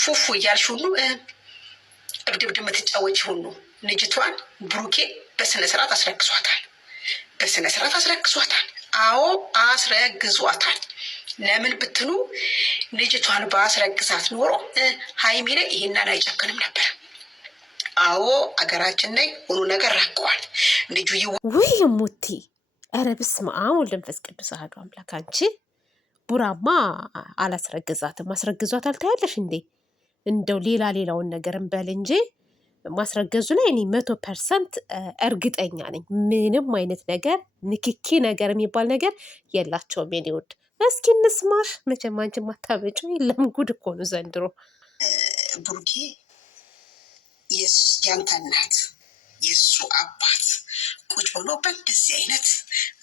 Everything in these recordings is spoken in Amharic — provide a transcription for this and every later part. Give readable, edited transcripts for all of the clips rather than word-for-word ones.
ፉፉ እያልሽ ሁሉ እብድብድ የምትጫወች ሁሉ ልጅቷን ብሩኬ በስነ ስርዓት አስረግዟታል። በስነ ስርዓት አስረግዟታል። አዎ አስረግዟታል። ለምን ብትሉ ልጅቷን በአስረግዛት ኖሮ ሀይሚ ላይ ይሄንን አይጨክንም ነበር። አዎ አገራችን ላይ ሁሉ ነገር ረቀዋል። ልጁ ውይ ሙቲ ኧረ በስመ አብ ወወልድ ወመንፈስ ቅዱስ አሐዱ አምላክ። አንቺ ቡራማ አላስረግዛትም። ማስረግዟት አልታያለሽ እንዴ? እንደው ሌላውን ነገር እንበል እንጂ ማስረገዙ ላይ እኔ 100% እርግጠኛ ነኝ። ምንም አይነት ነገር ንክኪ ነገር የሚባል ነገር የላቸውም። የኔ ውድ እስኪ እንስማሽ። መቼም አንቺ ማታበጪው የለም። ጉድ እኮ ነው ዘንድሮ። ብሩኬ ያንተ እናት የእሱ አባት ቁጭ ብሎ በእንደዚህ አይነት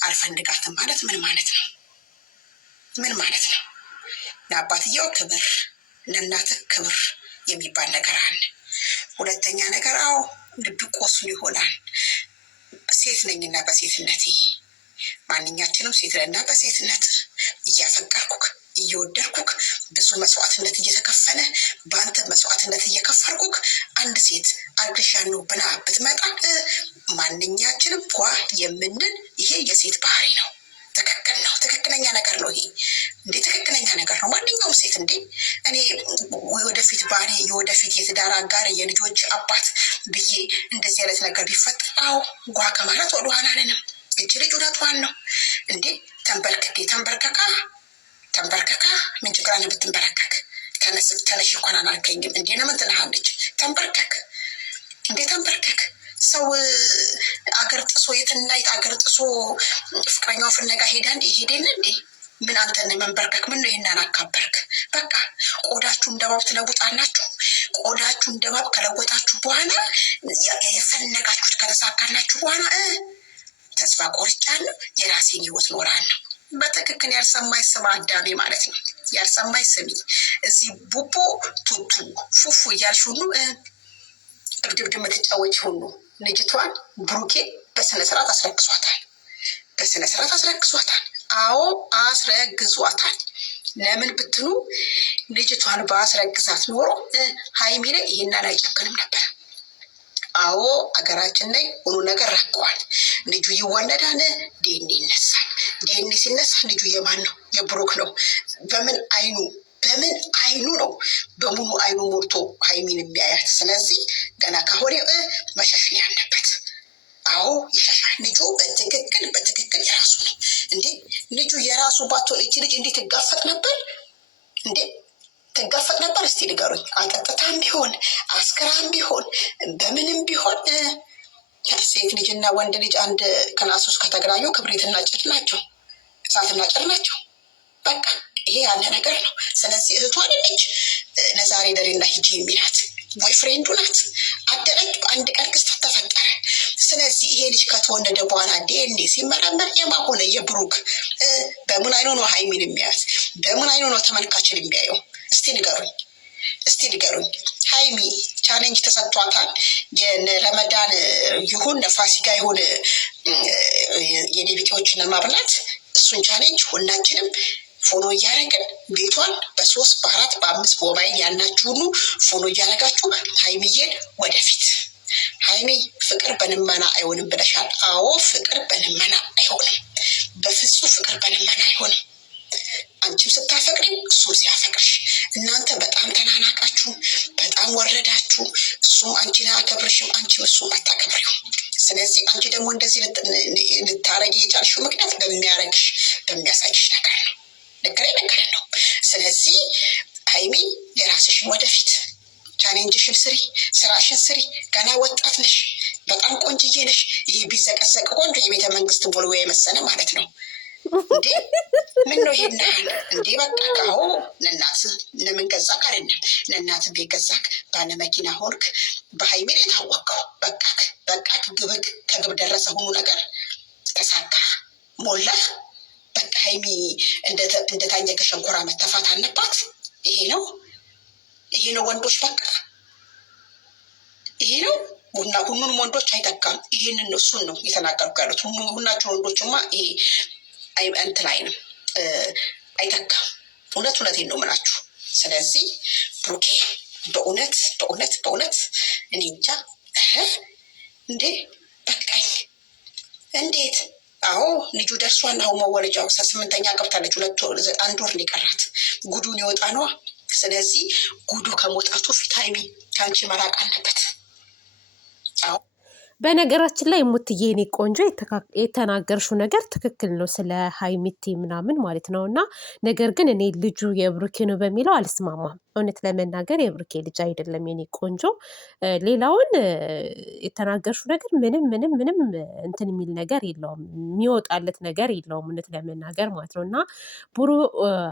አልፈልጋትም ማለት ምን ማለት ነው? ምን ማለት ነው? ለአባትየው ክብር፣ ለእናትህ ክብር የሚባል ነገር አለ። ሁለተኛ ነገር አዎ ልብ ቆስሎ ይሆናል። ሴት ነኝና በሴትነቴ ማንኛችንም ሴት ነና በሴትነት እያፈቀርኩክ እየወደድኩክ ብዙ መስዋዕትነት እየተከፈለ በአንተ መስዋዕትነት እየከፈልኩክ አንድ ሴት አርግሻለሁ ብላ ብትመጣ ማንኛችንም ጓ የምንል ይሄ የሴት ባህሪ ነው። ትክክል ነው። ትክክለኛ ነገር ነው። ይሄ እንዴ ትክክለኛ ነገር ነው። ማንኛውም ሴት እንዴ እኔ ወደፊት ባሪ የወደፊት የትዳር አጋር የልጆች አባት ብዬ እንደዚህ አይነት ነገር ቢፈጠር አዎ ጓ ከማለት ወደ ኋላ አለንም። እጅ ልጅ እውነቷን ነው እንዴ ተንበርከካ ምን ችግር አለ ብትንበረከክ? ተነሽ እንኳን አላልከኝም እንዴ ነው ምን ትልሃለች? ተንበርከክ እንዴ ተንበርከክ። ሰው አገር ጥሶ የትናይት አገር ጥሶ ፍቅረኛው ፍለጋ ሄዳ እንዴ ሄደን እንዴ ምን አንተን መንበርከክ ምን ነው? ይሄን አናካበርክ። በቃ ቆዳችሁ እንደባብ ትለውጣላችሁ። ቆዳችሁ እንደባብ ከለወጣችሁ በኋላ የፈለጋችሁት ከተሳካላችሁ በኋላ ተስፋ ቆርጫለሁ የራሴን ህይወት ኖራለሁ። በትክክል ያልሰማይ ስማ አዳሜ ማለት ነው። ያልሰማይ ስሚ። እዚህ ቡቦ ቱቱ ፉፉ እያልሽ ሁሉ እብድብድ የምትጫወች ሁሉ ልጅቷን ብሩኬ በስነ ስርዓት አስረግዟታል። በስነ ስርዓት አስረግዟታል። አዎ አስረግዟታል። ለምን ብትሉ ልጅቷን በአስረግዛት ኖሮ ሀይሚ ላይ ይሄንን አይጨክንም ነበር። አዎ አገራችን ላይ ሁሉ ነገር ረቀዋል። ልጁ ይወለዳል፣ ዲኤንኤ ይነሳል። ዲኤንኤ ሲነሳ ልጁ የማን ነው? የብሩክ ነው። በምን አይኑ ነው በሙሉ አይኑ ሞልቶ ሀይሚን የሚያያት? ስለዚህ ገና ካሁን መሸሽ ያለበት። አዎ ይሸሻል። ልጁ በትክክል የራሱ ነው እንዴ። ልጁ የራሱ ባትሆን እቺ ልጅ እንዴት ትጋፈጥ ነበር እንዴ? ትጋፈጥ ነበር? እስቲ ንገሩኝ። አጠጥታም ቢሆን አስክራም ቢሆን በምንም ቢሆን ሴት ልጅና ወንድ ልጅ አንድ ክላስ ውስጥ ከተገናኙ ክብሪትና ጭድ ናቸው፣ እሳትና ጭድ ናቸው። በቃ ይሄ ያለ ነገር ነው። ስለዚህ እህቷ ልጅ ለዛሬ ለሌላ ሂጂ የሚላት ቦይፍሬንዱ ናት። አደረግ አንድ ቀን ክስተት ተፈጠረ። ስለዚህ ይሄ ልጅ ከተወለደ በኋላ ዲኤንኤ ሲመረመር የማሆነ የብሩክ በምን አይኑ ነው ሀይሚን የሚያያት? በምን አይኑ ነው ተመልካችን የሚያየው? እስቲ ንገሩኝ። ሀይሚ ቻሌንጅ ተሰጥቷታል። የረመዳን ይሁን ፋሲካ ይሁን የኔቢጤዎችን ለማብላት እሱን ቻሌንጅ ሁላችንም ፎሎ እያደረግን ቤቷን በ3 በ4 በ5 ሞባይል ያላችሁ ሁሉ ፎሎ እያደረጋችሁ ሀይሚዬን ወደፊት። ሀይሚ ፍቅር በልመና አይሆንም ብለሻል። አዎ ፍቅር በልመና አይሆንም። በፍጹም ፍቅር በልመና አይሆንም። አንቺም ስታፈቅሪም እሱም ሲያፈቅርሽ እናንተ በጣም ተናናቃችሁ፣ በጣም ወረዳችሁ። እሱም አንቺን አያከብርሽም፣ አንቺም እሱም አታከብሪው። ስለዚህ አንቺ ደግሞ እንደዚህ ልታረጊ የቻልሽው ምክንያት በሚያሳይሽ ነገር ነው። ነገር ነው። ስለዚህ ሀይሚ የራስሽን ወደፊት ቻሌንጅሽን ስሪ፣ ስራሽን ስሪ። ገና ወጣት ነሽ፣ በጣም ቆንጅዬ ነሽ። ይሄ ቢዘቀዘቅ ቆንጆ የቤተ መንግስት ቦልዌ የመሰለ ማለት ነው እንዴ። ምን ነው ይሄን እንዴ? በቃ ካው ለናት ለምን ገዛክ? አይደለም ለናት ቤት ገዛክ፣ ባለ መኪና ሆንክ፣ በሀይሚ ላይ ታወቀው። በቃ ከግብ ደረሰ። ሁሉ ነገር ተሳካ፣ ሞላ። በቃ ሀይሚ እንደታኘከ ሸንኮራ መተፋት አለባት። ይሄ ነው ወንዶች። በቃ ይሄ ነው። ሁሉንም ወንዶች አይተካም። ይሄንን ነው እሱን ነው የተናገርኩ ያሉት። ሁላችሁ ወንዶችማ ይሄ እንትን አይንም አይተካም። እውነቴን ነው የምላችሁ። ስለዚህ ብሩኬ በእውነት በእውነት በእውነት እኔ እንጃ እንዴ በቃኝ። እንዴት? አዎ ልጁ ደርሷን አሁን መወለጃው 8ኛ ገብታለች። 1 ወር የቀራት ጉዱን ይወጣ ነዋ። ስለዚህ ጉዱ ከመውጣቱ ፊት ሀይሚ ከአንቺ መራቅ አለበት። አዎ በነገራችን ላይ ሙትዬ የኔ ቆንጆ የተናገርሽው ነገር ትክክል ነው፣ ስለ ሀይሚቲ ምናምን ማለት ነው። እና ነገር ግን እኔ ልጁ የብሩኬ ነው በሚለው አልስማማም። እውነት ለመናገር የብሩኬ ልጅ አይደለም የኔ ቆንጆ። ሌላውን የተናገርሽው ነገር ምንም ምንም ምንም እንትን የሚል ነገር የለውም፣ የሚወጣለት ነገር የለውም እውነት ለመናገር ማለት ነው። እና ቡሩ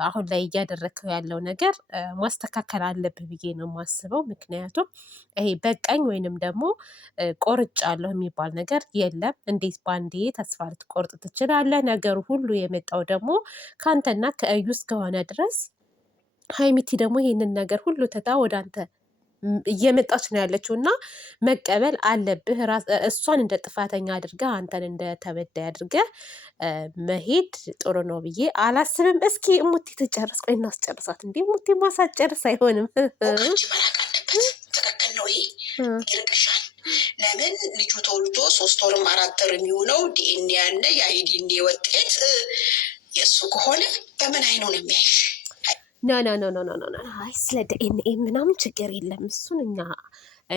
አሁን ላይ እያደረግከው ያለው ነገር ማስተካከል አለብህ ብዬ ነው የማስበው። ምክንያቱም ይሄ በቃኝ ወይንም ደግሞ ቆርጫለሁ የሚባል ነገር የለም። እንዴት ባንዴ ተስፋ ልትቆርጥ ትችላለህ? ነገሩ ሁሉ የመጣው ደግሞ ከአንተና ከእዩ እስከሆነ ድረስ ሀይሚቲ ደግሞ ይህንን ነገር ሁሉ ትታ ወደ አንተ እየመጣች ነው ያለችው እና መቀበል አለብህ። እሷን እንደ ጥፋተኛ አድርገህ አንተን እንደ ተበዳይ አድርገህ መሄድ ጥሩ ነው ብዬ አላስብም። እስኪ እሙቲ ትጨርስ፣ ቆይ እናስጨርሳት። እንዴ እሙቲ ማሳጨርስ አይሆንም። ከአንቺ መራቅ አለበት። ትክክል ነው። ይሄ ይርቅሻል። ለምን ልጁ ተወልዶ 3 ወርም 4 ወር የሚሆነው ዲኤንኤ ያለ የዲኤንኤ ውጤት የእሱ ከሆነ በምን አይኑ ነው የሚያይሽ? ኖ ኖ ኖ ኖ ኖ ኖ። አይ ስለ ዲኤንኤ ምናምን ችግር የለም። እሱን እኛ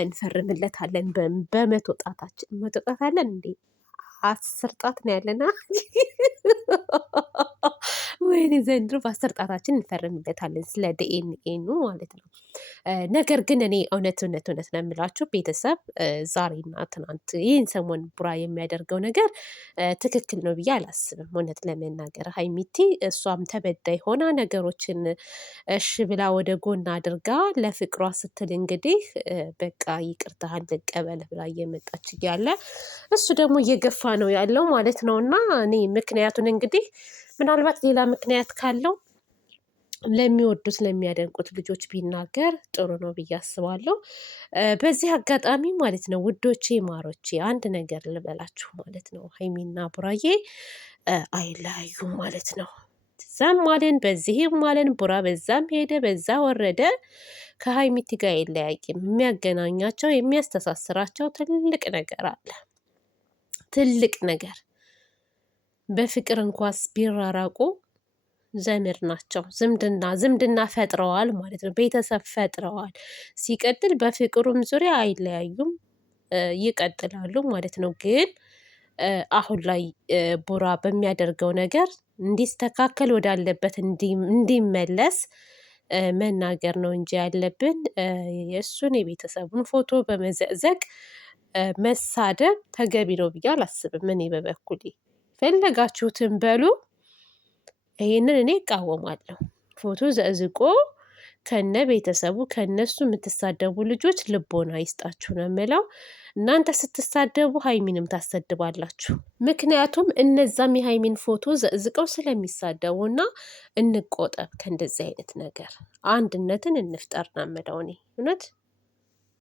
እንፈርምለታለን በመቶ ጣታችን። 100 ጣት አለን እንዴ? 10 ጣት ነው ያለና ወይኔ ዘንድሮ በ10 ጣታችን እንፈርምለታለን ስለ ዲኤንኤ ነው ማለት ነው። ነገር ግን እኔ እውነት ነው የምላችሁ ቤተሰብ፣ ዛሬና ትናንት ይህን ሰሞን ቡራ የሚያደርገው ነገር ትክክል ነው ብዬ አላስብም። እውነት ለመናገር ሀይሚቲ እሷም ተበዳይ ሆና ነገሮችን እሺ ብላ ወደ ጎን አድርጋ ለፍቅሯ ስትል እንግዲህ በቃ ይቅርታህን ልቀበል ብላ እየመጣች እያለ እሱ ደግሞ እየገፋ ነው ያለው ማለት ነው። እና እኔ ምክንያቱን እንግዲህ ምናልባት ሌላ ምክንያት ካለው ለሚወዱት ለሚያደንቁት ልጆች ቢናገር ጥሩ ነው ብዬ አስባለሁ። በዚህ አጋጣሚ ማለት ነው ውዶቼ ማሮቼ አንድ ነገር ልበላችሁ ማለት ነው። ሀይሚና ቡራዬ አይለያዩም ማለት ነው። እዛም አለን በዚህም አለን፣ ቡራ በዛም ሄደ በዛ ወረደ፣ ከሀይሚቲ ጋር አይለያይም። የሚያገናኛቸው የሚያስተሳስራቸው ትልቅ ነገር አለ። ትልቅ ነገር በፍቅር እንኳስ ቢራራቁ ዘመድ ናቸው። ዝምድና ፈጥረዋል ማለት ነው። ቤተሰብ ፈጥረዋል። ሲቀጥል በፍቅሩም ዙሪያ አይለያዩም፣ ይቀጥላሉ ማለት ነው። ግን አሁን ላይ ቡራ በሚያደርገው ነገር እንዲስተካከል ወዳለበት እንዲመለስ መናገር ነው እንጂ ያለብን የእሱን የቤተሰቡን ፎቶ በመዘቅዘቅ መሳደብ ተገቢ ነው ብዬ አላስብም። እኔ በበኩሌ ፈለጋችሁትን በሉ፣ ይሄንን እኔ እቃወማለሁ። ፎቶ ዘዝቆ ከነ ቤተሰቡ ከነሱ የምትሳደቡ ልጆች ልቦና ይስጣችሁ ነው የምለው። እናንተ ስትሳደቡ ሀይሚንም ታሰድባላችሁ። ምክንያቱም እነዛም የሀይሚን ፎቶ ዘዝቀው ስለሚሳደቡ እና እንቆጠብ ከእንደዚህ አይነት ነገር፣ አንድነትን እንፍጠር ነው የምለው እኔ እውነት